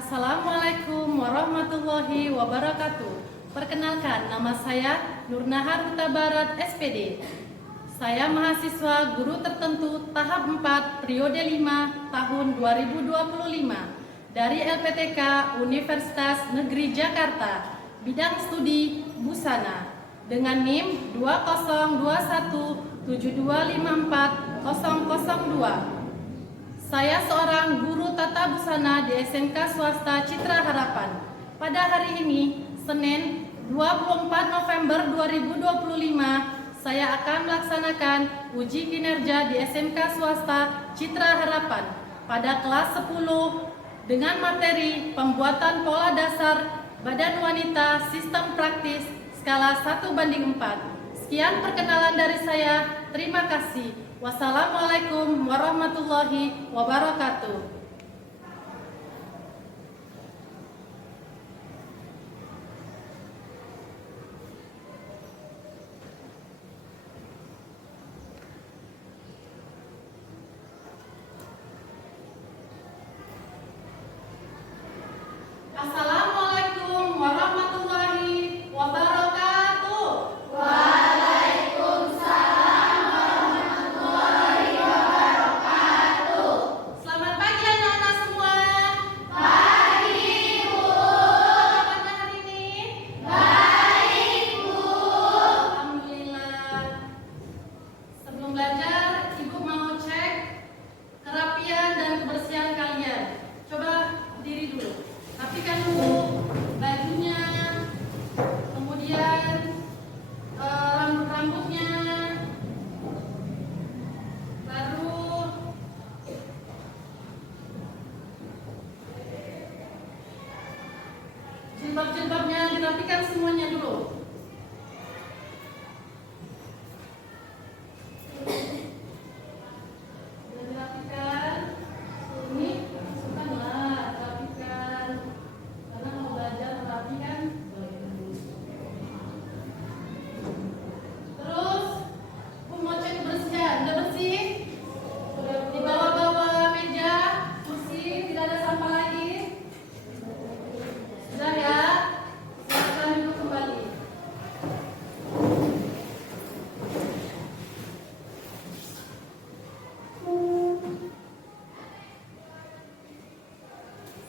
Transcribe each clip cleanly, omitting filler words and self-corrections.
Assalamualaikum warahmatullahi wabarakatuh. Perkenalkan, nama saya Nurnahar Huta Barat, SPD. Saya mahasiswa guru tertentu tahap 4 periode 5 tahun 2025 dari LPTK Universitas Negeri Jakarta, bidang studi busana dengan NIM 20217254002. Saya seorang guru tata busana di SMK Swasta Citra Harapan. Pada hari ini, Senin 24 November 2025, saya akan melaksanakan uji kinerja di SMK Swasta Citra Harapan pada kelas 10 dengan materi pembuatan pola dasar badan wanita sistem praktis skala 1:4. Sekian perkenalan dari saya. Terima kasih. Wassalamualaikum warahmatullahi wabarakatuh. Assalamualaikum warahmatullahi wabarakatuh. Selamat pagi anak-anak semua. Pagi, Bu. Bagaimana hari ini? Baik, Bu. Alhamdulillah. Sebelum belajar, Ibu mau cek kerapian dan kebersihan kalian. Coba berdiri dulu. Rapikan dulu bajunya, kemudian rambut-rambutnya, baru jilbab-jilbabnya dirapikan semuanya dulu. Sudah dirapikan, ini masukkanlah, rapikan. Karena mau belajar merapikan, terus Bu mau cek kebersihan, udah bersih? Di bawah-bawah meja, kursi, tidak ada sampah lagi? Sudah ya? Silakan duduk kembali.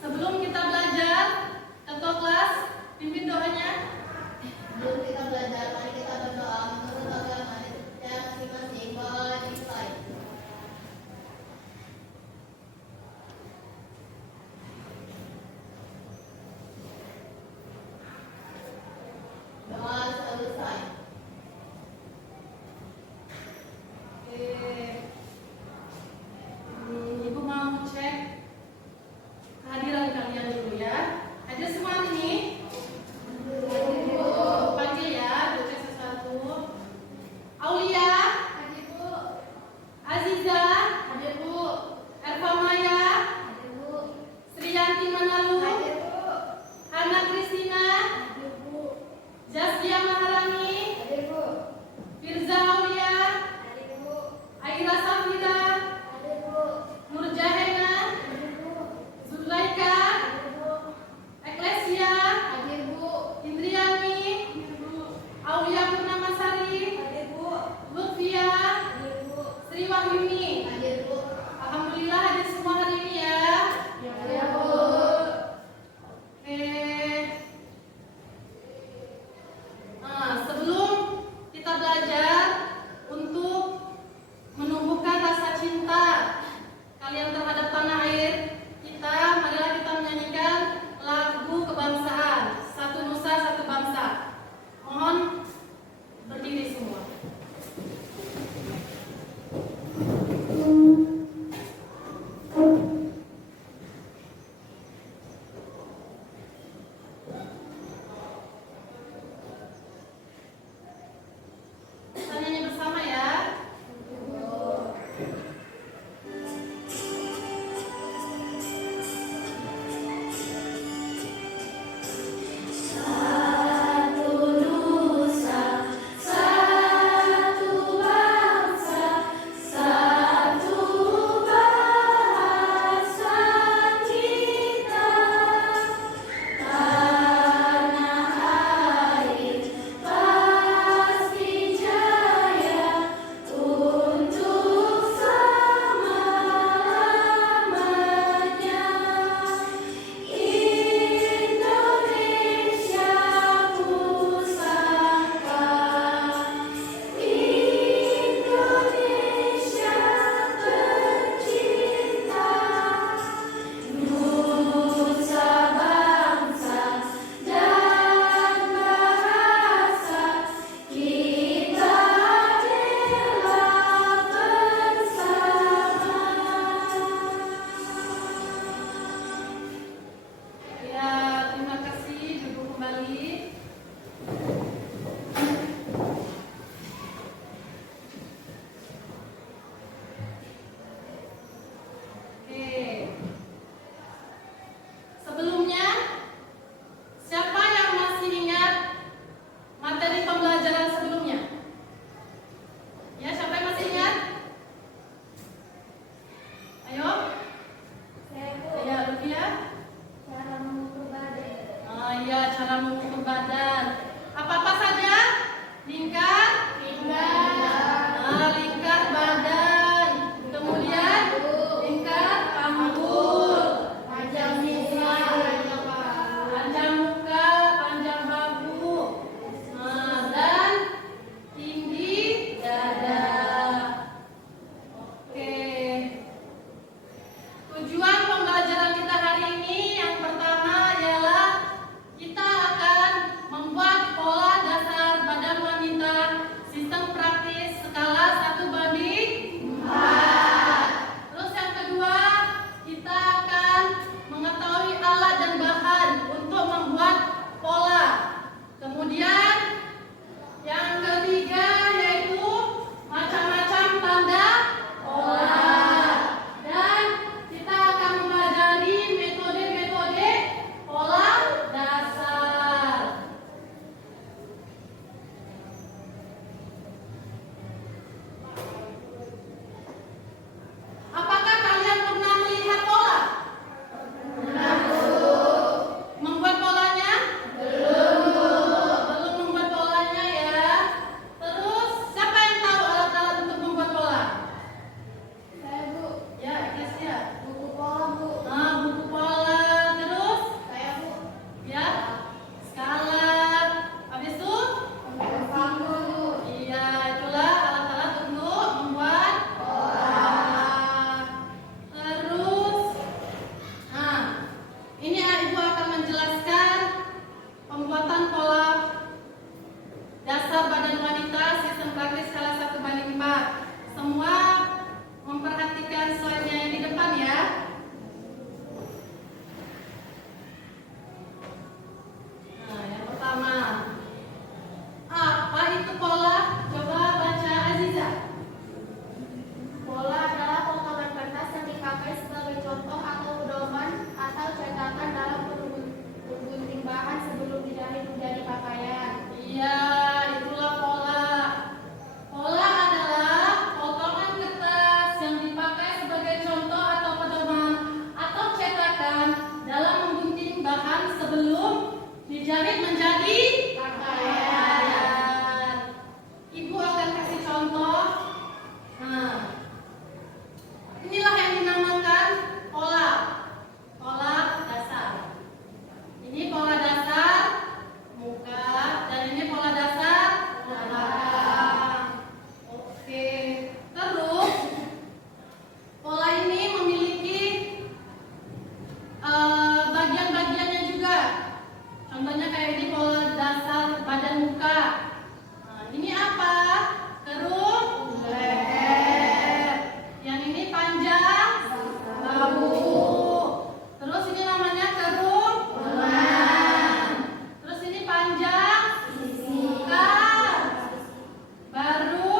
Sebelum kita belajar, ketua kelas, pimpin doanya. Sebelum kita belajar, mari kita berdoa menurut agama dan masing-masing. Bawa di slide. cara mengukur badan. Apa-apa saja? Lingkar, lingkar badan. Kemudian lingkar panggul, panjang muka, panjang bahu, dan tinggi dada. Oke. Tujuan pembelajaran kita hari ini yang pertama ialah kita akan membuat pola dasar badan wanita sistem praktis skala 1:4. Terus yang kedua, kita akan mengetahui alat dan bahan untuk membuat pola. Kemudian yang ketiga yaitu macam-macam tanda pola. Dan kita akan mempelajari metode-metode pola dasar. Apakah kalian pernah melihat pola? Membuat polanya? Belum membuat polanya ya. Terus siapa yang tahu alat-alat untuk membuat pola? Saya, Bu. Ya, Gracia. Buku pola, Bu. Buku pola. Terus Saya, Bu. ya, skala. Habis itu? Panggul. Iya, itulah alat-alat untuk membuat pola. Terus, ini Ibu akan menjelaskan pembuatan pola dasar badan wanita sistem praktis skala 1:4. Semua memperhatikan slide-nya yang di depan ya. Yang pertama, apa itu pola? Coba baca Aziza. Pola adalah potongan kertas yang dipakai sebagai contoh atau pedoman atau cetakan dalam menggunting bahan sebelum dijahit menjadi pakaian. Iya, itulah pola. Pola adalah potongan kertas yang dipakai sebagai contoh atau pedoman atau cetakan dalam menggunting bahan sebelum dijahit menjadi pakaian. Ibu akan kasih contoh. Inilah yang dinamakan pola. Pola dasar. Ini pola dasar muka dan ini pola dasar belakang. Oke. Terus pola ini memiliki bagian-bagiannya juga. Contohnya kayak ini pola dasar badan muka. Ini apa? Keruk leher. Yang ini panjang bahu. Terus ini namanya keruk lengan. Terus ini panjang muka. Baru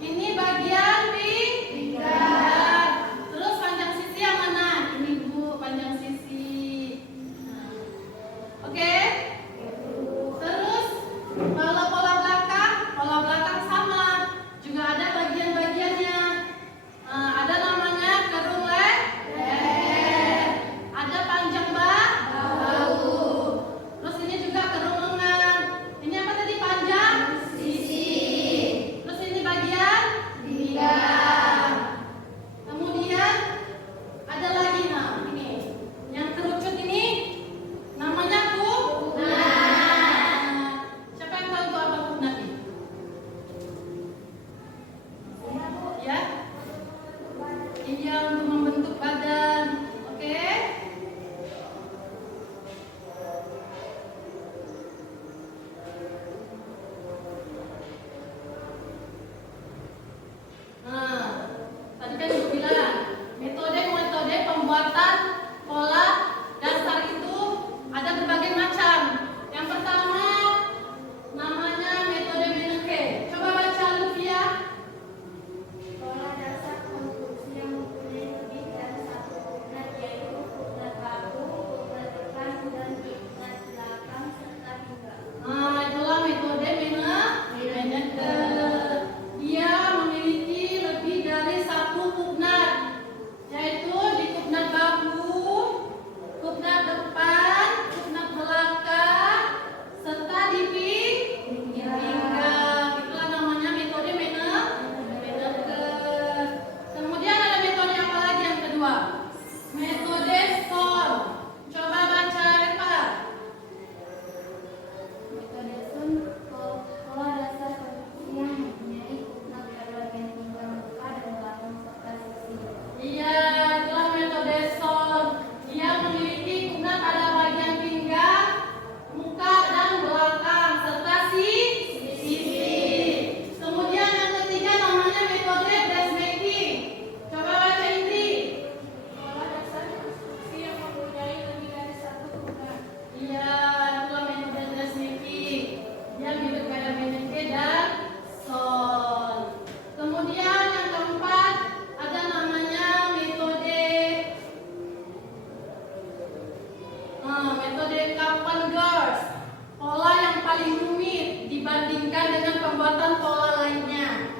ini bagian pinggang. Terus panjang sisi yang mana? Ini Bu, panjang sisi. Oke? Terus kalau pola pada bagian pinggang, muka dan belakang serta sisi. Kemudian yang ketiga namanya metode dressmaking. Coba baca inti. Pola dasar konstruksi yang mempunyai lebih dari satu gunung. Iya, itulah metode dressmaking. Dia mirip kayak meneke dan sol. Kemudian yang keempat ada namanya metode Kappan Girls. Pola yang paling rumit dibandingkan dengan pembuatan pola lainnya.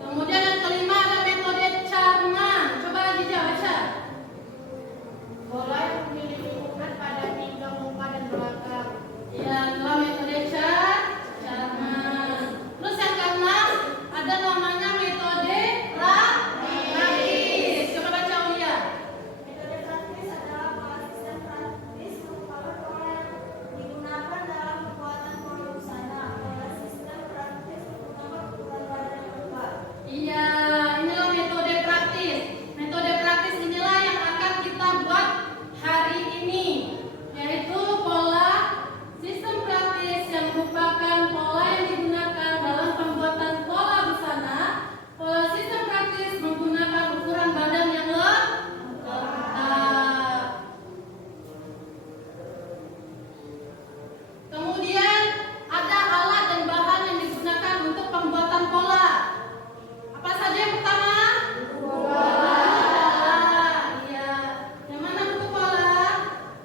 Kemudian yang kelima ada metode Charman. Coba Adija baca. Pola yang memiliki ukuran pada pinggang, muka dan belakang. Ya, itulah metode Charman. Terus yang keenam ada namanya metode praktis. Coba baca Aulia. Metode praktis adalah pola sistem praktis merupakan pola yang digunakan dalam pembuatan pola busana. Pola sistem praktis menggunakan ukuran badan yang lebar. Iya, inilah metode praktis. Metode praktis inilah yang akan kita buat hari ini, yaitu pola sistem praktis yang merupakan pola yang digunakan dalam pembuatan pola busana. Pola sistem praktis menggunakan ukuran badan yang lengkap. Kemudian ada alat dan bahan yang digunakan untuk pembuatan pola. Apa saja yang pertama? Pola. Iya. Yang mana buku pola?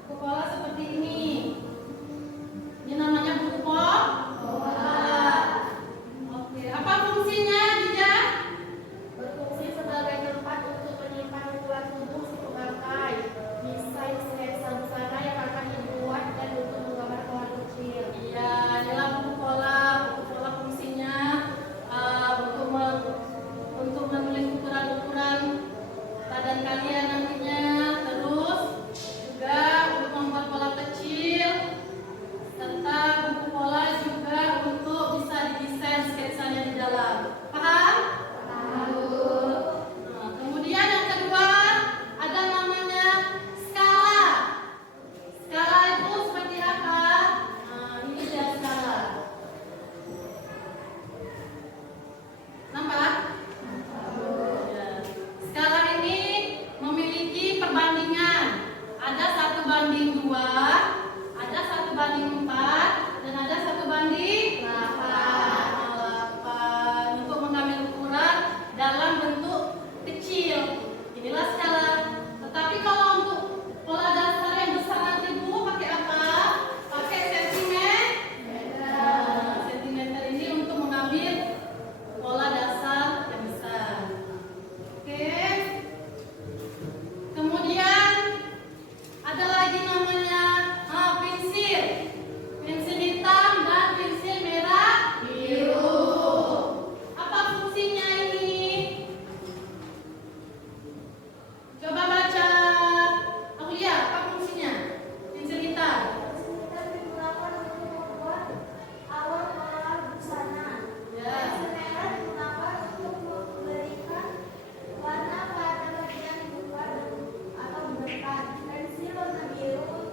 Buku pola seperti ini. Ini namanya buku pola. Oke. Apa fungsinya, Dija? Berfungsi sebagai tempat untuk menyimpan ukuran tubuh si pemakai, desain sketsa busana yang akan dibuat dan untuk menggambar pola kecil. Iya, inilah buku pola. Buku pola fungsinya untuk menulis ukuran-ukuran badan kalian nantinya. Terus juga untuk membuat pola kecil, serta buku pola juga untuk bisa didesain sketsanya di dalam. Paham? Nah, kemudian yang kedua ada namanya skala. Skala itu seperti apa? Nah, ini dia skala. Nampak? Ya. Skala ini memiliki perbandingan. Ada 1:2, ada 1:4, dan ada 1:8 untuk mengambil ukuran dalam bentuk kecil. Inilah skala. Tetapi kalau untuk pola dasar yang besar nanti Bu pakai apa? Pakai sentimeter. Sentimeter ini untuk mengambil pola dasar yang besar. Oke. Kemudian ada lagi namanya pensil. Pensil hitam dan pensil merah biru. Apa fungsinya ini? Coba baca. Aulia, apa fungsinya? Pensil hitam. Kita digunakan untuk membuat awal pola busana. Ya. Pensil merah digunakan untuk memberikan warna pada bagian muka atau berkat. Pensil warna biru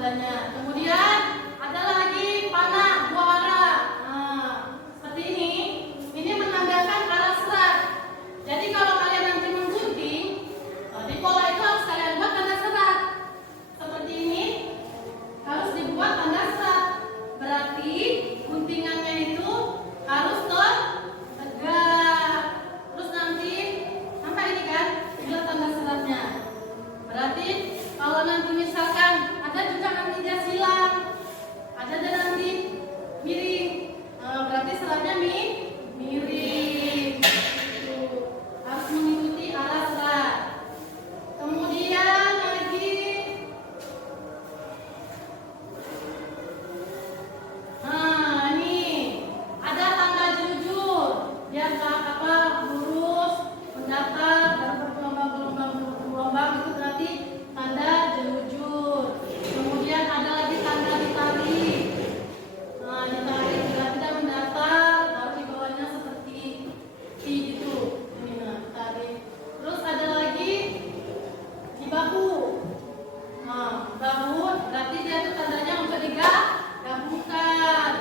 tandanya. Kemudian ada lagi panah dua arah. Nah, seperti ini. Ini menandakan arah serat. Jadi kalau kalian nanti menggunting, di pola itu harus kalian buat tanda serat. Seperti ini harus dibuat tanda serat. Berarti guntingannya itu harus tegak. Terus nanti sampai ini kan, inilah tanda seratnya. Berarti kalau nanti misalkan ada juga nanti dia silang, ada dan nanti miring, berarti seratnya miring. Tuh, harus mengikuti arah serat. Kemudian lagi, nah ini ada tanda jujur, biar lurus, mendatar, dan bergelombang itu berarti tanda jujur. Kemudian ada lagi tanda ditarik. Nah, ditarik berarti tidak mendatar, lalu di bawahnya seperti I gitu. Ini nah, ditarik. Terus ada lagi di bahu. Nah, bahu berarti dia itu tandanya untuk digabungkan.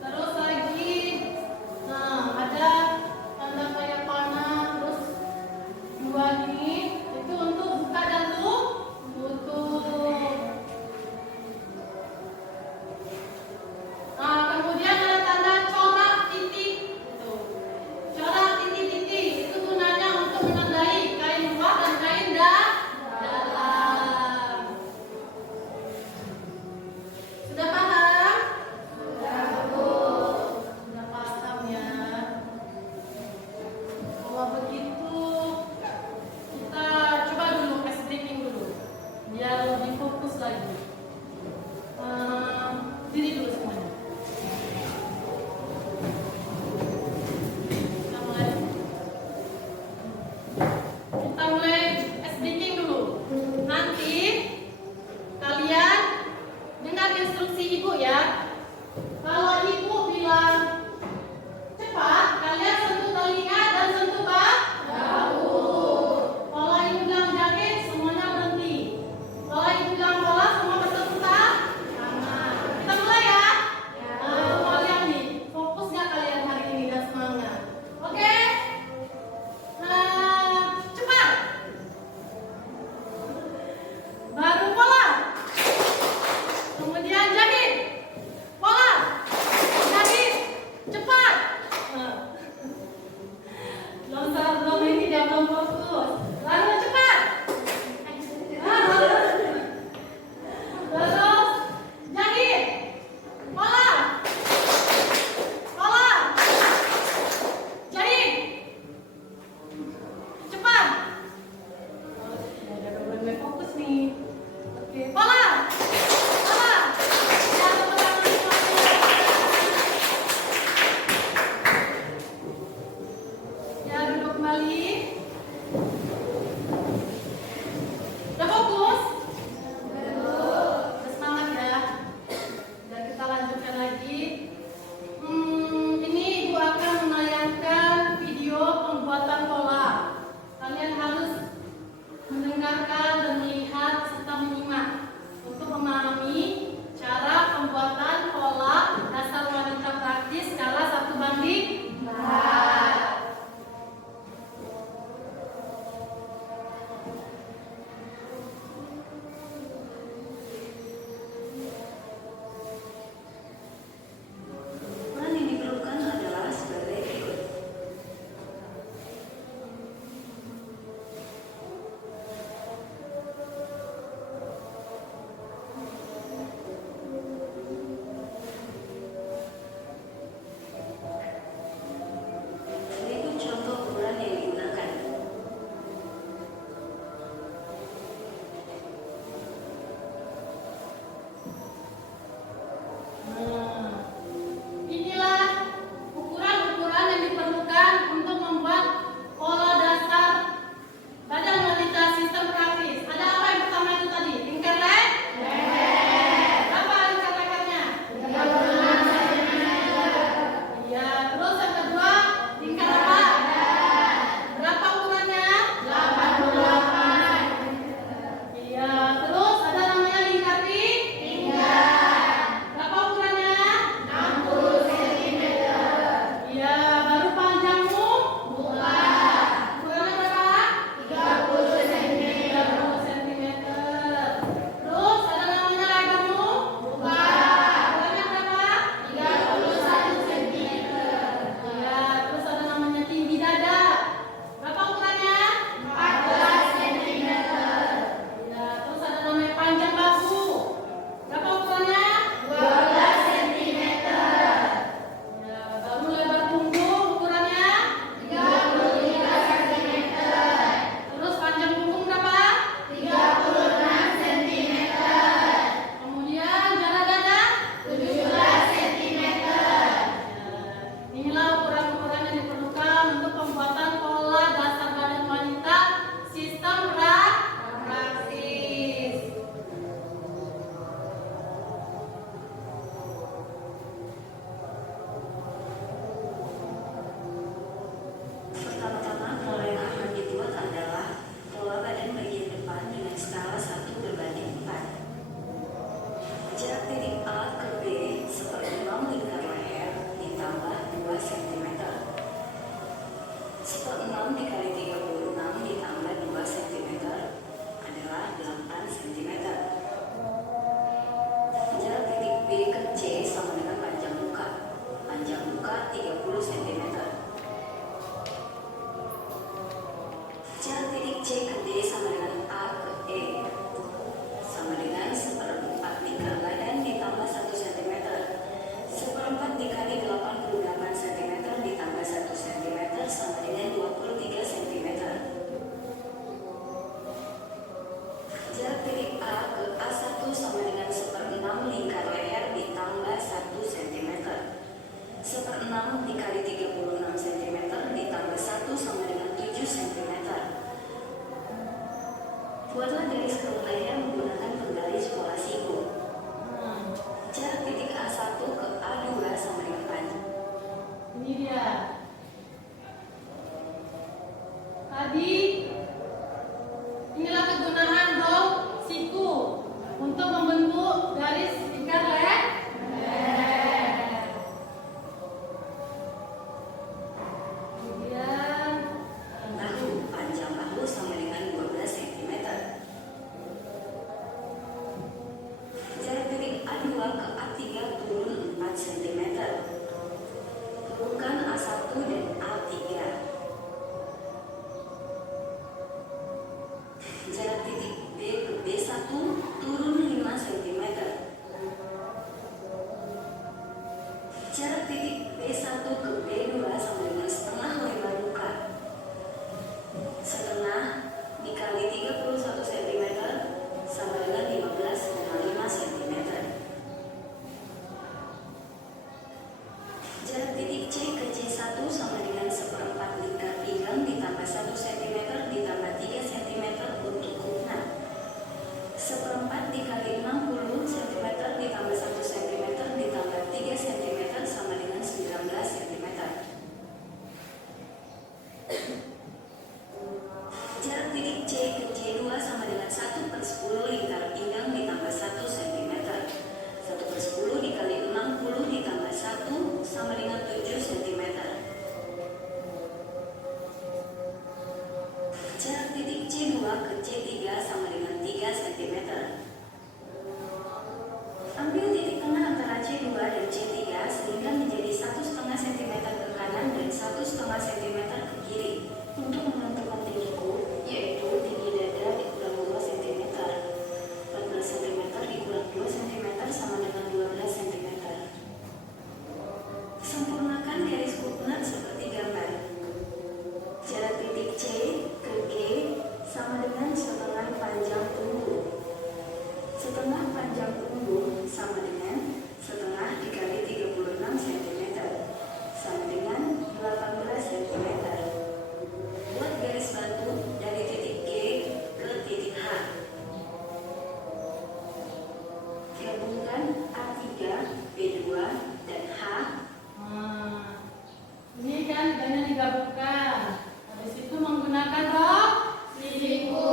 Terus lagi, nah ada tanda kayak panah, terus dua ini itu untuk buka dan tutup. Nah, kemudian ada tanda corak titik. Tuh. Corak titik-titik itu gunanya untuk menandai kain luar dan kain dalam. Sudah paham? Sudah paham ya. Kalau begitu kita coba dulu breaking dulu biar lebih fokus lagi. Diri dulu semuanya. Kita mulai breaking dulu. Nanti kalian dengar instruksi ibu ya. Kalau ibu bilang cepat, kalian sentuh telinga dan sentuh bahu. Kalau ibu bilang jahit, semuanya berhenti. Kalau ibu bilang bola, semua bertepuk tangan. Kita mulai ya. Mau lihat nih, fokus nggak kalian hari ini dan semangat. Oke? Cepat. Baru bola. Kemudian jahit. Bola. Jahit. Cepat. Belum ini dia belum fokus. Lalu cepat. Terus jahit. Bola. Bola. Jahit. Cepat. Udah mulai fokus nih. Oke, bola. Bola. Ya, tepuk tangan semuanya. Ya, duduk kembali. Udah fokus? Udah semangat ya. Dan kita lanjutkan lagi. Ini ibu akan menayangkan video pembuatan pola. Kalian harus mendengarkan dan melihat serta menyimak. Buatlah garis keruk leher menggunakan penggaris pola siku. Jarak titik A1 ke A2 sama dengan panjang. Ini dia. Tadi inilah kegunaan dom siku untuk membentuk garis lingkar leher. Kemudian Bahu, panjang bahu sama dengan 12 cm. Jarak titik A2 ke A3 turun 4 cm. Hubungkan A1 dan A3. Jarak titik B ke B1 turun 5 cm. Jarak titik B1 ke B2 sama dengan setengah lebar muka. Setengah dikali 31 cm sama dengan 15,5 cm. Jarak titik C ke C1 sama dengan seperempat lingkar pinggang ditambah 1 cm ditambah 3 cm untuk kukna. Seperempat dikali 60 cm ditambah 1 cm ditambah 3 cm sama dengan 19 cm. Jarak titik C ke C2 sama dengan 1/10 lingkar pinggang ditambah 1 cm. 1/10 dikali 60 ditambah 1 sama dengan 7 cm. Jarak titik C2 ke C3 sama dengan 3 cm. Ambil titik tengah antara C2 dan C3 sehingga menjadi 1,5 cm ke kanan dan 1,5 cm ke kiri. Untuk menentukan tinggiku, yaitu tinggi dada dikurang 2 cm. 14 cm dikurang 2 cm sama dengan 12 cm. Sempurnakan garis kuknat seperti gambar. Jarak titik C ke G sama dengan setengah panjang punggung. Setengah panjang punggung sama dengan setengah dikali 36 cm sama dengan 18 cm. Buat garis batu dari titik G ke titik H. Gabungkan A3, B2, dan H. Ini kan banyak digabungkan. Habis itu menggunakan rok siku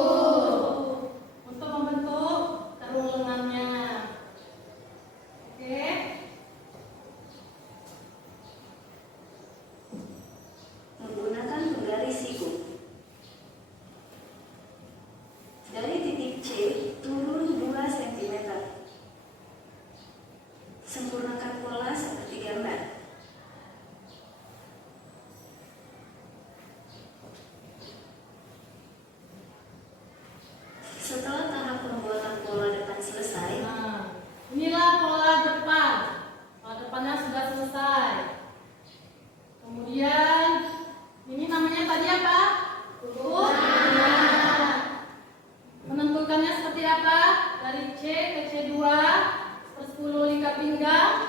untuk membentuk tarung lengannya. Oke. Menggunakan penggaris siku. Dari titik C turun 2 cm. Sempurnakan pola seperti gambar. Setelah tahap pembuatan pola depan selesai, Inilah pola depan. Pola depannya sudah selesai. Kemudian ini namanya tadi apa? Menentukannya seperti apa? Dari C ke C2 10 lingkar pinggang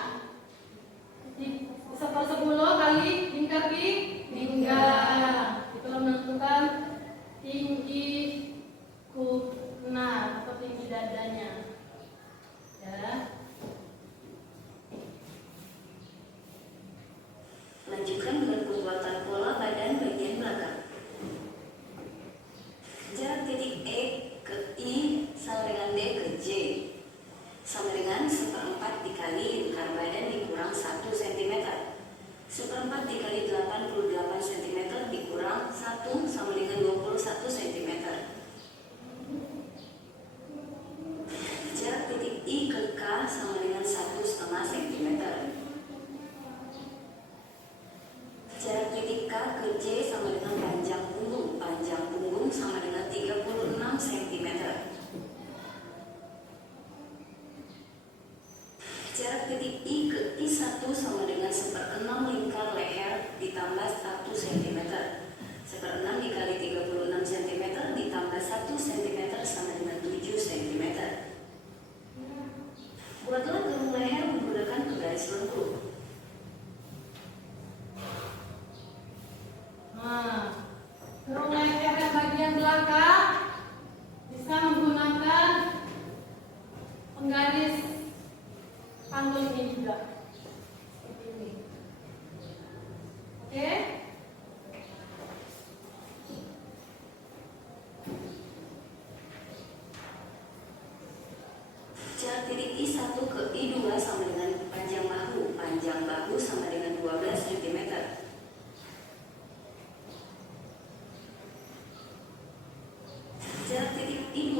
10 kali lingkar pinggang. Itu menentukan tinggi kukna atau tinggi dadanya. Ya. lanjutkan dengan pembuatan pola badan bagian belakang. Jarak titik E ke I sama dengan D ke J sama dengan seperempat dikali lingkar badan dikurang 1 cm. Seperempat dikali 88 cm dikurang 1 sama dengan 21 cm.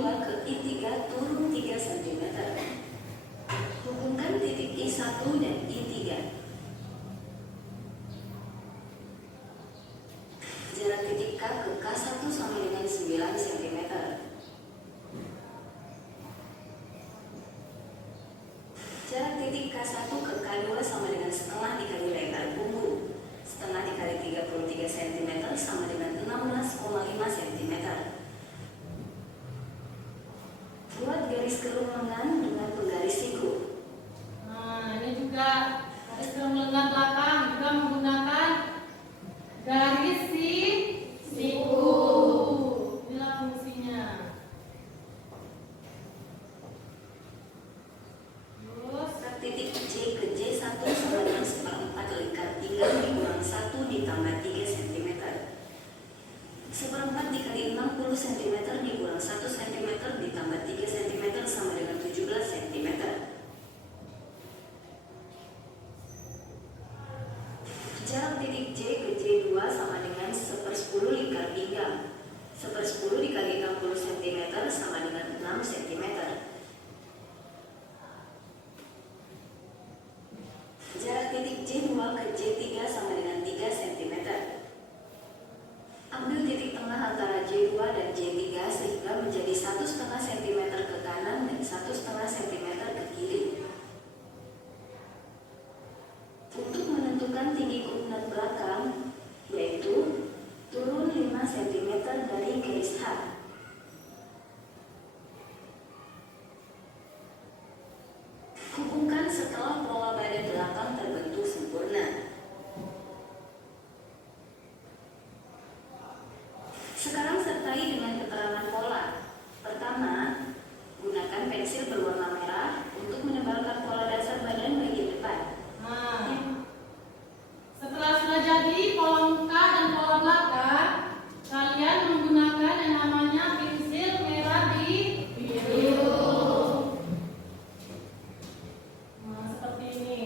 I2 ke I3 turun 3 cm. Hubungkan titik I1 dan I3. Jarak titik K ke K1 sama dengan 9 cm. Jarak titik K1 ke K2 sama dengan setengah dikali lebar punggung. Setengah dikali 33 cm sama dengan 16,5 cm. Buat garis kerung lengan dengan penggaris siku. Nah, ini juga garis kerung lengan belakang juga menggunakan garis siku. Inilah fungsinya. Terus Titik C ke J1 sama dengan 1/4 lingkar pinggang dikurang 1 ditambah 3 cm. 1/4 dikali 60 cm dikurang 1 cm ditambah 3 cm sama dengan 17 cm. Jarak titik J ke J2 sama dengan 1/10 lingkar pinggang. 1/10 dikali 60 cm sama dengan 6 cm. Jarak titik J2 ke J3 sama dengan 3 cm. Ambil titik tengah antara J2 dan J3 sehingga menjadi 1,5 cm ke kanan dan 1,5 cm ke kiri. Untuk menentukan tinggi kurungan belakang, yaitu turun 5 cm dari garis H. Hubungkan setelah pola badan belakang terbentuk sempurna. Sekarang sertai dengan keterangan pola. Pertama, gunakan pensil berwarna merah untuk menebalkan pola dasar badan bagian depan. Nah, setelah sudah jadi pola muka dan pola belakang, kalian menggunakan yang namanya pensil merah di biru. Nah, seperti ini.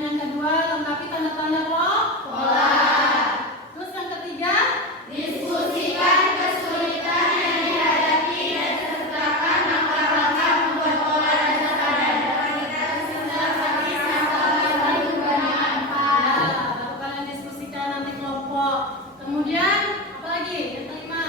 Kemudian yang kedua, lengkapi tanda-tanda pola. Terus yang ketiga, diskusikan kesulitan yang dihadapi dan sertakan langkah-langkah membuat pola dan kesadaran strategis yang dapat bermanfaat. Lalu kalian diskusikan nanti kelompok. Kemudian apa lagi? Yang kelima,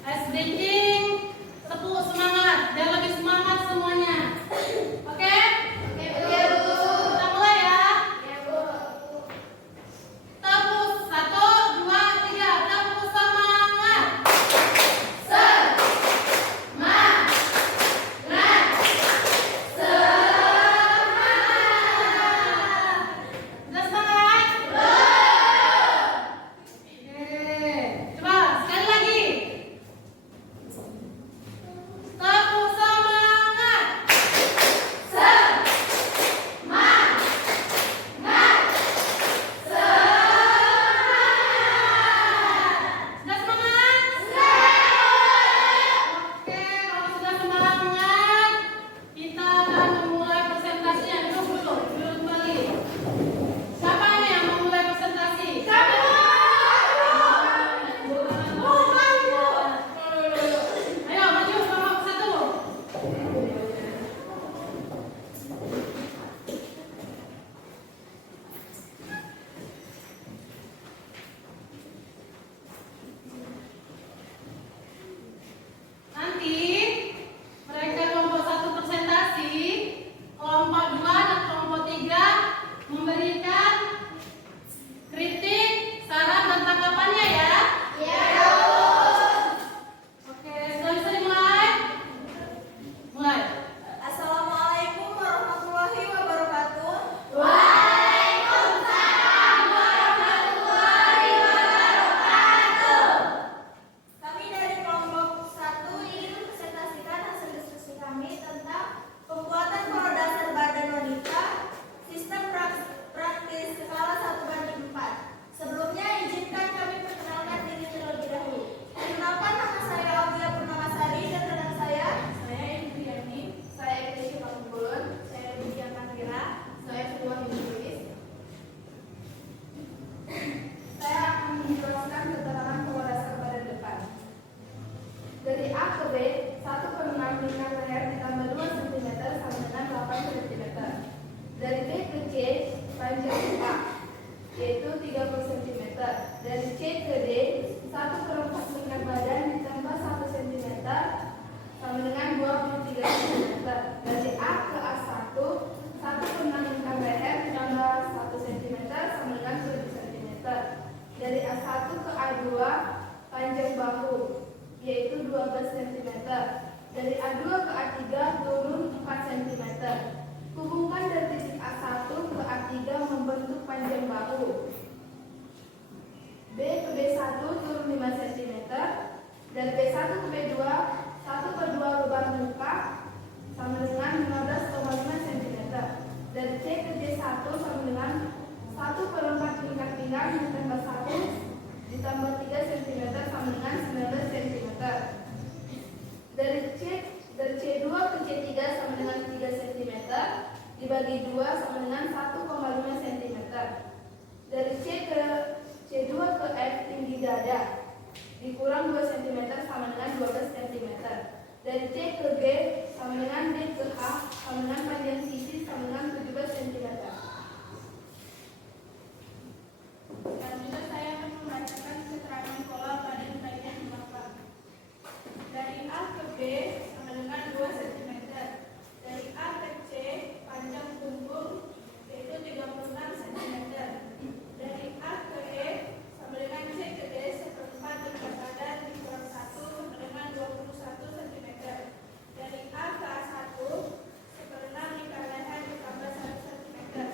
Ice breaking, tepuk semangat, biar lebih semangat semuanya. Oke? Oke, Bu. Kita mulai ya. Ya, Bu. Tepuk 1, 2, 3, tepuk semangat. Udah semangat? Oke, coba sekali lagi. Tepuk semangat. Sudah semangat? Oke, kalau sudah semangat, kita akan memulai presentasinya. Duduk dulu, duduk kembali. Siapa nih yang memulai presentasi? Ayo maju kelompok 1. Nanti mereka kelompok 1 presentasi, kelompok 2 dan kelompok 3 memberikan kritik, saran dan tanggapannya ya. Oke, sudah bisa dimulai? Mulai. Assalamualaikum warahmatullahi wabarakatuh. Kami dari kelompok 1 ingin mempresentasikan hasil diskusi kami tentang pembuatan poro dasar badan wanita sistem praktis skala 1:4. Sebelumnya izinkan kami perkenalkan diri terlebih dahulu. Perkenalkan, nama saya Aulia Purnamasari dan rekan saya Ibu Yani, saya Eka Syamangkulun, saya Widya Kira, saya Fuad Luis. Saya akan menjelaskan keterangan poro dasar badan depan. Dari A ke B, 1/6 lingkar leher ditambah 2 cm sama dengan 8 cm. Dari B ke C, panjang A, yaitu 30 cm. Dari C ke D, 1/4 lingkar badan ditambah 1 cm sama dengan 23 cm. Dari A ke A1, 1/6 lingkar leher ditambah 1 cm sama dengan 7 cm. Dari A1 ke A2, panjang bahu, yaitu 12 cm. Dari A2 ke A3 turun 4 cm. Hubungkan dari titik A1 ke A3 membentuk panjang bahu. B ke B1 turun 5 cm. Dari B1 ke B2, 1/2 beban muka sama dengan 15,5 cm. Dari C ke D1 sama dengan 1/4 lingkar pinggang ditambah 1 ditambah 3 cm sama dengan 19 cm. Dari C2 ke C3 sama dengan 3 cm dibagi 2 sama dengan 1,5 cm. Dari C2 ke F tinggi dada dikurang 2 cm sama dengan 12 cm. Dari C ke G sama dengan D ke H sama dengan panjang sisi sama dengan 17 cm. Selanjutnya saya akan membacakan keterangan pola badan bagian belakang. Dari A ke B sama dengan 2 cm. Dari A ke C panjang punggung yaitu 36 cm. Dari A ke E sama dengan C ke D 1/4 lingkar badan dikurang 1 sama dengan 21 cm. Dari A ke A1 1/6 lingkar leher ditambah 1 cm.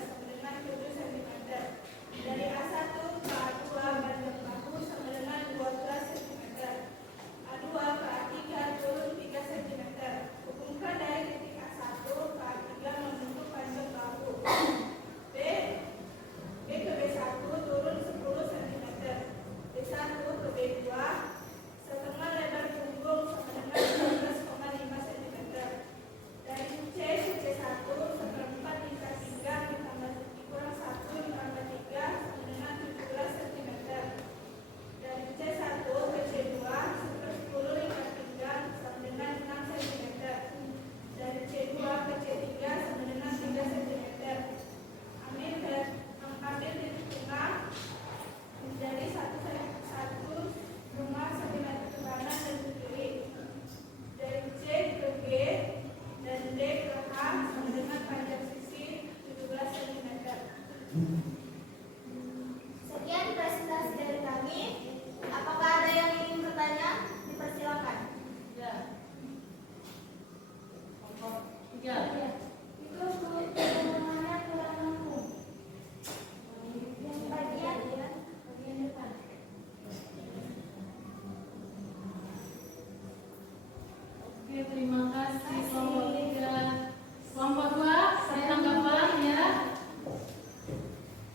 terima kasih kelompok 3. Kelompok 2, saya tanggapan ya.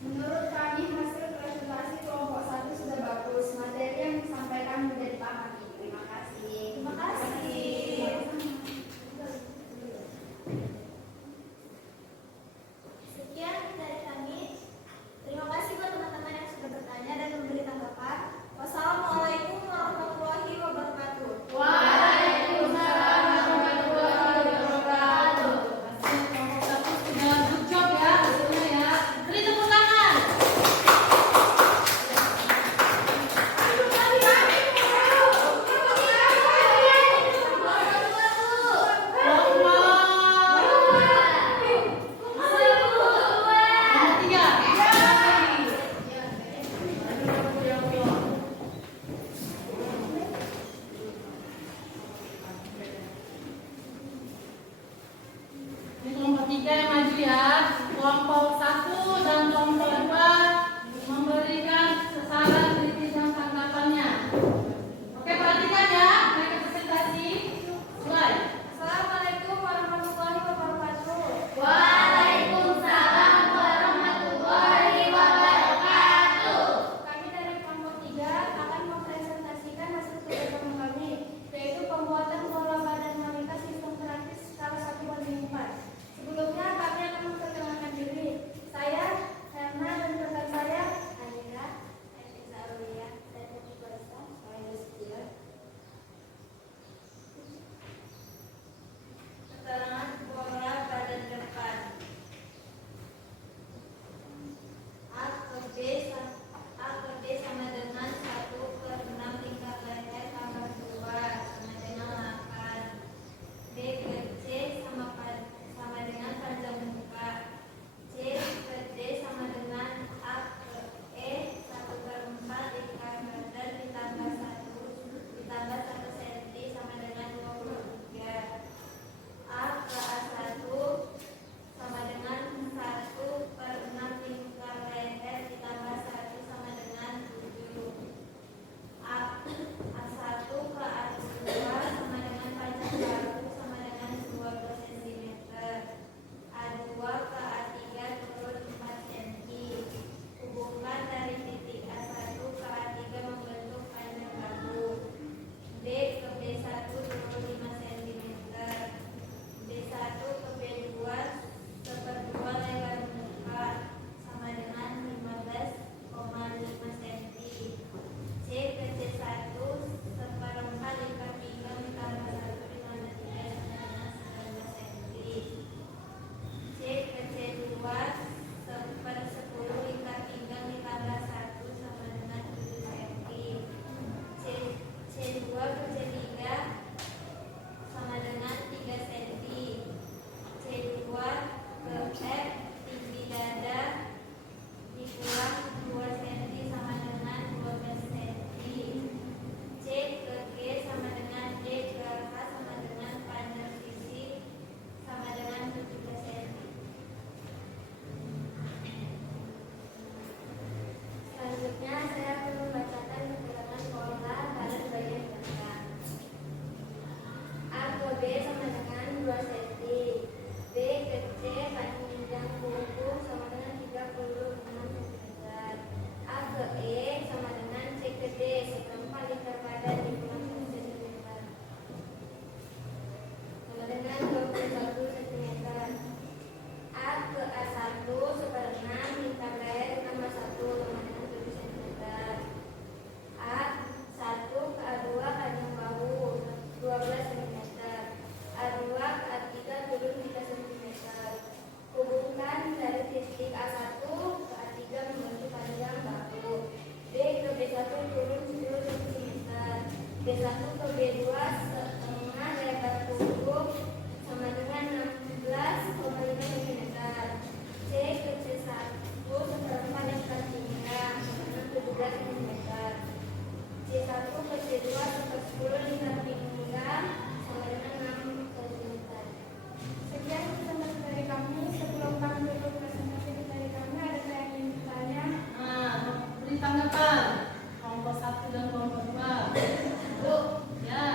Menurut kami hasil presentasi kelompok 1 sudah bagus. Materi yang disampaikan mudah dipahami. Terima kasih. Terima kasih. Sekian dari kami. Terima kasih buat teman-teman yang sudah bertanya dan memberi tanggapan. Wassalamualaikum warahmatullahi wabarakatuh. Waalaikumsalam warahmatullahi wabarakatuh. Hasil kelompok 1 sudah good job ya hasilnya ya. Beri tepuk tangan. Ini kelompok 3 yang maju ya. Kelompok 1 dan kelompok 2 memberikan saran kritis dan tanggapannya. Oke, perhatikan ya. Mereka presentasi. Mulai. Assalamualaikum warahmatullahi wabarakatuh. Waalaikumsalam warahmatullahi wabarakatuh. Kami dari kelompok 3 akan mempresentasikan hasil kerjasama kami, yaitu pembuatan pola badan wanita sistem praktis skala 1/4. Sebelumnya kami akan memperkenalkan diri. Saya Herna dan rekan saya Anira, Aisyah Aulia, dan Nati Barista, saya Setia. Keterangan pola badan depan. A ke B sama dengan 1/6 tingkat leher tambah 2 sama dengan 8. B ke C sama dengan panjang muka. C ke D sama dengan A ke E 1/4 tingkat badan ditambah 1 cm sama dengan 23. A ke A1 sama dengan 1/6 tingkat leher ditambah 1 sama dengan 7. A1 ke A2 sama dengan panjang bahu sama dengan 12 cm. A2 ke A3 turun 4 cm. Hubungan dari titik A1 ke A3 membentuk panjang bahu. B ke B1 turun 5 cm. B1 ke B2 1/2 lebar muka sama dengan 15,5 cm. C ke C1 1/4 lipat 3 ditambah 1 ditambah 3 sama dengan 19 cm. C ke C2 1/10 lipat 3 ditambah 1 sama dengan 7 cm. C2 ke C3 sama dengan 3 cm. C2 ke F tinggi dada dikurang 2 cm sama dengan 12 cm. C ke G sama dengan D ke H sama dengan panjang sisi sama dengan 17 cm. Selanjutnya saya akan membacakan keterangan pola badan bagian belakang. A ke B sama dengan 2 cm. B ke C panjang punggung sama dengan 36 cm. A ke E sama dengan C ke D 1/4 lingkar badan dikurang 1 cm sama dengan 21 cm. A ke A1 1/6 lingkar leher ditambah 1 sama dengan 7 cm. A1 ke A2 panjang bahu 12 cm. A2 ke A3 turun 3 cm. Hubungkan dari titik A1 ke A3 membentuk panjang bahu. B ke B1 turun 10 cm. B1 ke B2 setengah lebar punggung sama dengan 16,5 cm. C ke C1 1/4 lipat 3 sama dengan 17 cm. C1 ke C2 1/10 lipat 3 sama dengan 6 cm. Sekian presentasi dari kami. Sebelum kami tutup presentasi dari kami, ada yang ingin bertanya? Nah, beri tanggapan. Kelompok 1 dan kelompok 2. Bu, ya.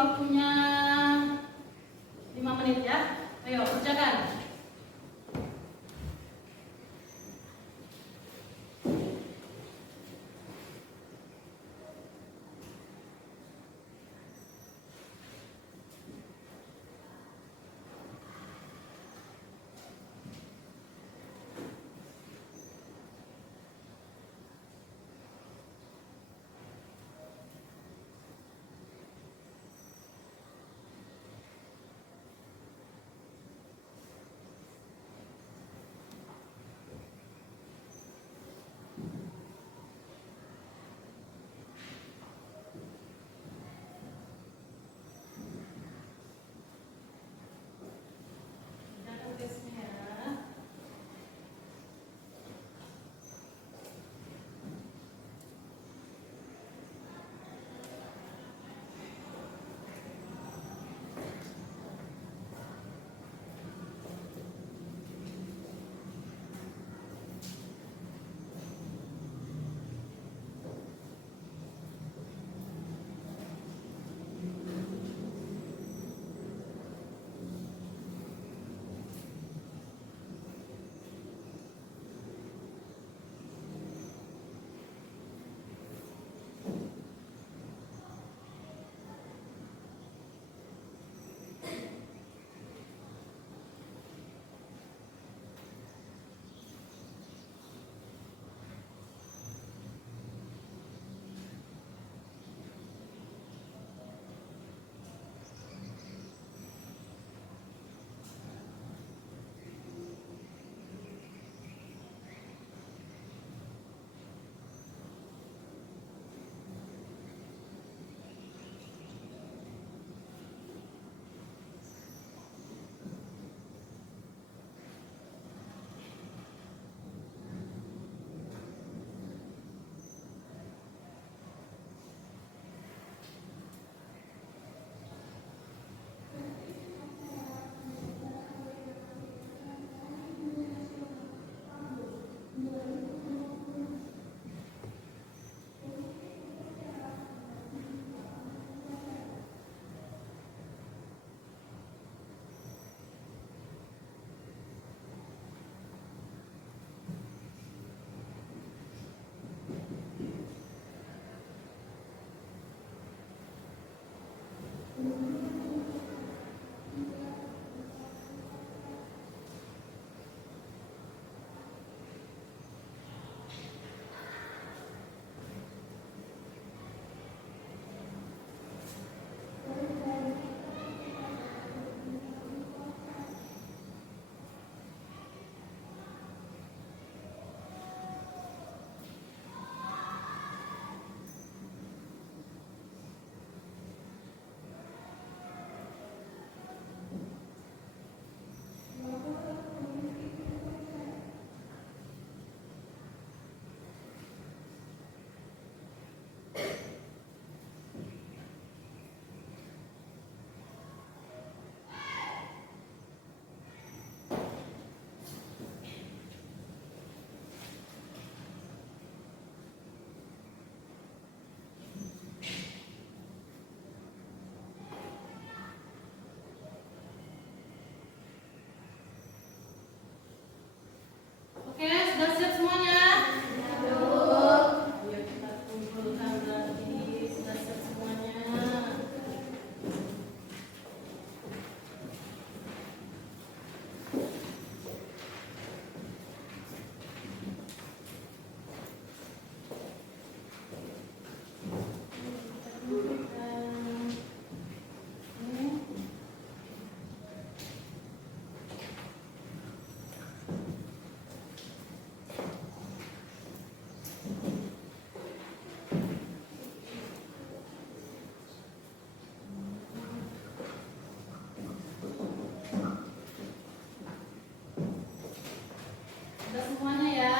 waktunya 5 menit ya. Ayo kerjakan. Kerjakan tugasnya ya. Oke, sudah siap semuanya? Ayo kita kumpulkan lagi. Sudah siap semuanya? Kita kumpulkan. Sudah semuanya ya?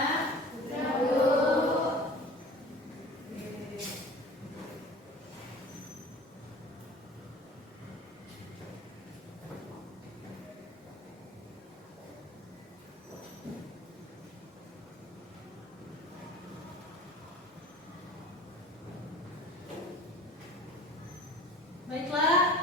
Baiklah,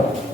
Bapak.